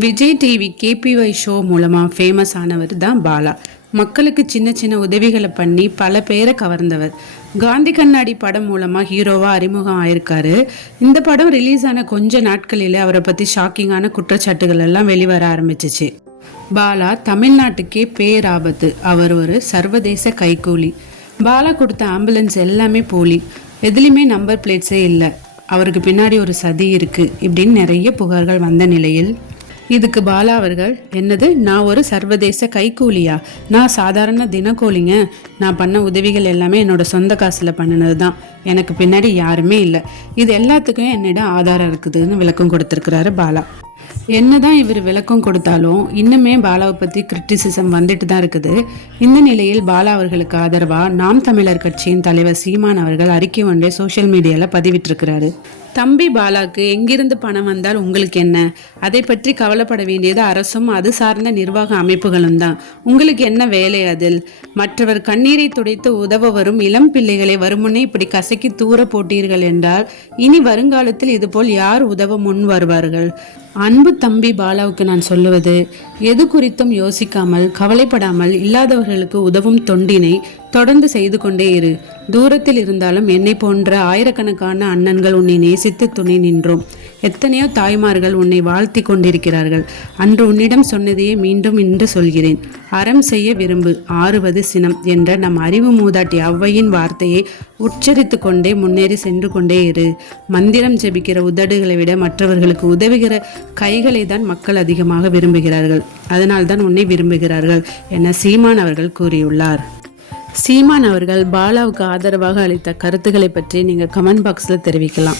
Vijay TV KPY show மூலமாக famous ஆனவர் தான் பாலா. மக்களுக்கு சின்ன சின்ன உதவிகளை பண்ணி பல பேரை கவர்ந்தவர். காந்தி கண்ணாடி படம் மூலமாக ஹீரோவாக அறிமுகம் ஆயிருக்காரு. இந்த படம் ரிலீஸ் ஆன கொஞ்ச நாட்களில் அவரை பற்றி ஷாக்கிங்கான குற்றச்சாட்டுகள் எல்லாம் வெளிவர ஆரம்பிச்சிச்சு. பாலா தமிழ்நாட்டுக்கே பேராபத்து. அவர் ஒரு சர்வதேச கைக்கூலி. பாலா கொடுத்த ஆம்புலன்ஸ் எல்லாமே போலி, எதுலேயுமே நம்பர் பிளேட்ஸே இல்லை, அவருக்கு பின்னாடி ஒரு சதி இருக்கு இப்படின்னு நிறைய புகார்கள் வந்த நிலையில் இதுக்கு பாலா அவர்கள், என்னது நான் ஒரு சர்வதேச கைக்கூலியா? நான் சாதாரண தினக்கூலிங்க. நான் பண்ண உதவிகள் எல்லாமே என்னோட சொந்த காசில் பண்ணினது தான், எனக்கு பின்னாடி யாருமே இல்லை, இது எல்லாத்துக்கும் என்னிடம் ஆதாரம் இருக்குதுன்னு விளக்கம் கொடுத்துருக்கிறாரு பாலா. என்னதான் இவர் விளக்கம் கொடுத்தாலும் இன்னுமே பாலாவை பற்றி கிரிட்டிசிசம் வந்துட்டு தான் இருக்குது. இந்த நிலையில் பாலா அவர்களுக்கு ஆதரவாக நாம் தமிழர் கட்சியின் தலைவர் சீமான் அவர்கள் அறிக்கை ஒன்றை சோஷியல் மீடியாவில் பதிவிட்டிருக்கிறாரு. தம்பி பாலாக்கு எங்கிருந்து பணம் வந்தால் உங்களுக்கு என்ன? அதை பற்றி கவலைப்பட வேண்டியது அரசும் அது சார்ந்த நிர்வாக அமைப்புகளும் தான். உங்களுக்கு என்ன வேலை அதில்? மற்றவர் கண்ணீரை துடைத்து உதவ வரும் இளம் பிள்ளைகளை வருமுன்னே இப்படி கசக்கி தூர போட்டீர்கள் என்றால் இனி வருங்காலத்தில் இதுபோல் யார் உதவ முன் வருவார்கள்? அன்பு தம்பி பாலாவுக்கு நான் சொல்லுவது, எது குறித்தும் யோசிக்காமல் கவலைப்படாமல் இல்லாதவர்களுக்கு உதவும் தொண்டினை தொடர்ந்து செய்து கொண்டே இரு. தூரத்தில் இருந்தாலும் என்னை போன்ற ஆயிரக்கணக்கான அண்ணன்கள் உன்னை நேசித்து துணை நின்றோம். எத்தனையோ தாய்மார்கள் உன்னை வாழ்த்தி கொண்டிருக்கிறார்கள். அன்று உன்னிடம் சொன்னதையே மீண்டும் இன்று சொல்கிறேன். அறம் செய்ய விரும்பு, ஆறுவது சினம் என்ற நம் அறிவு மூதாட்டி ஔவையின் வார்த்தையை உச்சரித்து கொண்டே முன்னேறி சென்று கொண்டே இரு. மந்திரம் ஜெபிக்கிற உதடுகளை விட மற்றவர்களுக்கு உதவுகிற கைகளை தான் மக்கள் அதிகமாக விரும்புகிறார்கள். அதனால்தான் உன்னை விரும்புகிறார்கள் என சீமான் அவர்கள் கூறியுள்ளார். சீமான் அவர்கள் பாலாவுக்கு ஆதரவாக அளித்த கருத்துக்களை பற்றி நீங்கள் கமெண்ட் பாக்ஸில் தெரிவிக்கலாம்.